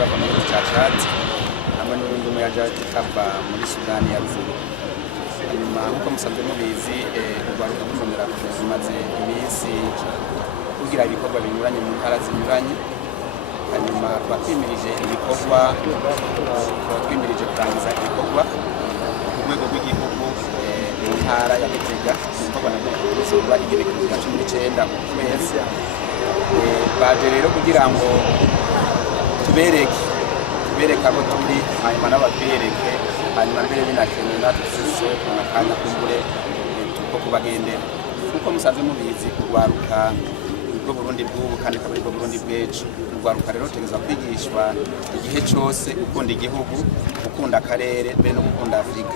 bava mu gihugu ca Chad hamwe n'urundi umwe yaje ava muri Sudani ya ruguru. Hanyuma nk'uko musanzwe mubizi urwaruka rw'imbonerakure rumaze iminsi kugira ibikorwa binyuranye mu ntara zinyuranye. Hanyuma twatwimirije ibikorwa twimirije kurangiza ibikorwa ku rwego rw'igihugu mu ntara ya Gitega. Ibikorwa nabyo bizoba igerekezo rya 19 mu kwezi. Baje rero kugira ngo tubereke abo turi, hanyuma n'abatwereke, hanyuma mbere binakenewe natwe tuzisohoye ku makanya kumbure ko kubagendera. Kuko musanzwe mubizi urwaruka rwo Burundi bw'ubu kandi akaba ari rwo Burundi bw'ejo. Urwaruka rero rutegerezwa kwigishwa igihe cyose gukunda igihugu, gukunda akarere, mbere no gukunda Afurika.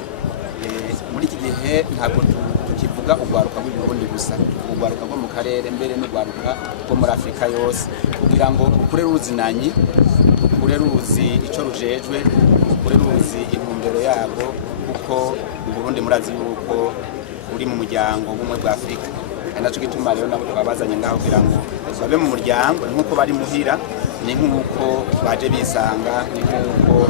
Muri iki gihe ntabwo tukivuga urwaruka rw'i Burundi gusa, urwaruka rwo mu karere, mbere n'urwaruka rwo muri Afurika yose, kugira ngo rukure ruzinanye, rukure ruzi icyo rujejwe, rukure ruzi intumbero yabo, kuko mu Burundi murazi yuko uri mu muryango w'ubumwe bwa Afurika. Naco gituma rero nabo twabazanye ngaho kugira ngo babe mu muryango, nk'uko bari muhira, ni nk'uko baje bisanga, ni nk'uko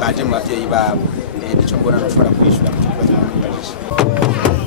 baje mu bavyeyi babo. Nico mbona no ushobora kwishura ku kibazo mwabajije.